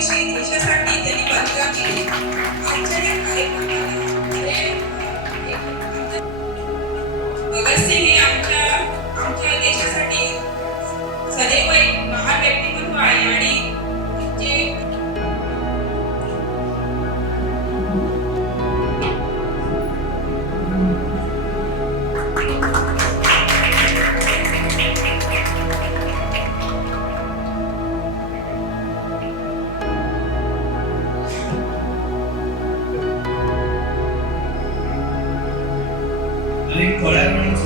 वर्षी देशासाठी त्यांनी बलिदान दिले. आजच्या या कार्यक्रमाला भगतसिंग हे आमच्या देशासाठी सदैव एक महान व्यक्तिमत्व आहे आणि जे थोड्या वेळात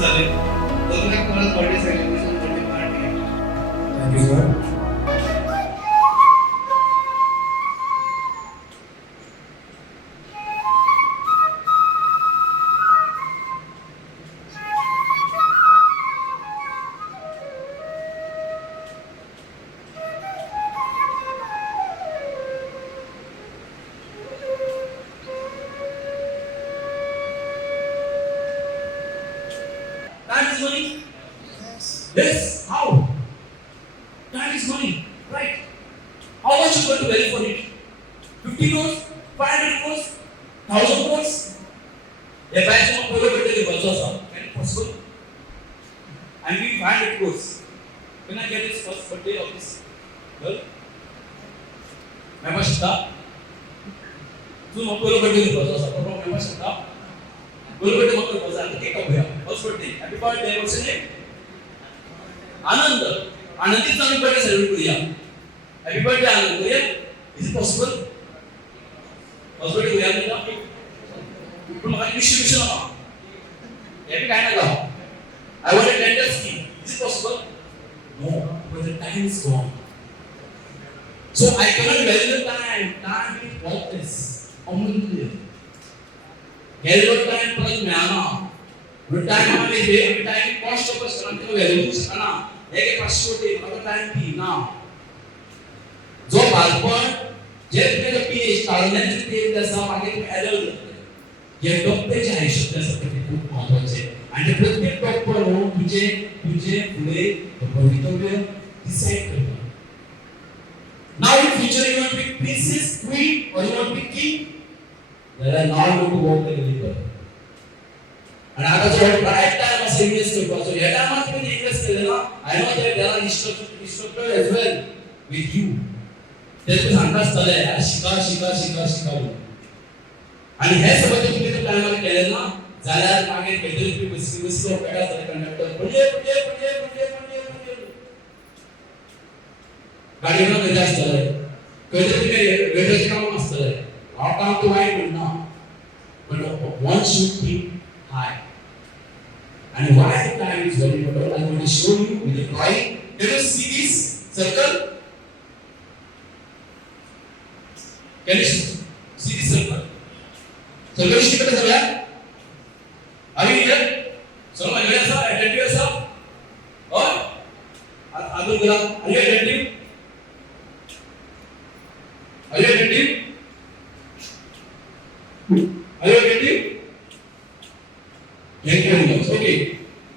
झाले परत birthday celebration birthday party. Thank you sir. Time is money. Yes. How? Time is money. Right. How much you going to value for it? 50 crores? 500 crores? 1000 crores? A batch of people will take a bus. Can it possible? I'm giving 500 crores. When I get this first birthday of this girl, membership stop. तू मग पहिला बर्थडे घेतो असं problem membership stop. बरोबर मग बजा cake कापूया. First birthday happy birthday what's name Anand. आनंदीचा आम्ही बर्थडे सेलिब्रेट करूया. हॅपी बर्थडे आनंद करूया. Is it possible? First birthday करूया तुला. पण मला विश नका. हॅपी काय नका. I want a tender scheme. Is it possible? No, but the time is gone. So I cannot value the time. Time is worthless. अमूल्य. गैरवट टाइम पर मिळाला. टाइम मध्ये हे time cost of current value शकना. एक पासपोर्ट मला टाइम पी ना. जो बालपण जे तुमचे पीएच काढण्याचे ते त्याचा मागे तुम्ही एरर करते. हे टप्प्याचे आयुष्य त्यासाठी खूप महत्त्वाचे आणि प्रत्येक टप्प्यावर तुझे पुढे भवितव्य डिसाइड करतो. Now in future you want to be princess, queen, or you want to be king? There are not going to walk the believer. And आता जो right time असे इन्व्हेस्ट करतो असो या टाइमात तुम्ही इन्व्हेस्ट केलं ना. I know that there are instructor as well with you. ते तुम्ही सांगताच चालले शिका. आणि हे सगळं तुम्ही त्या टाइमाला केलं ना झाल्यावर मागे काहीतरी तुम्ही बसलो काय झालं कंडक्टर म्हणजे गाडीवर कधी असतं कधी तुम्ही वेटरचे काम असतं. How come to I do not? But one should keep high. And why the time is very important? I'm going to show you with the drawing. Can you see this circle? Can you see this circle? Circle is किती झाला? Are you here? सर्व सगळे असा attentive असा और अजून गेला. Are you attentive?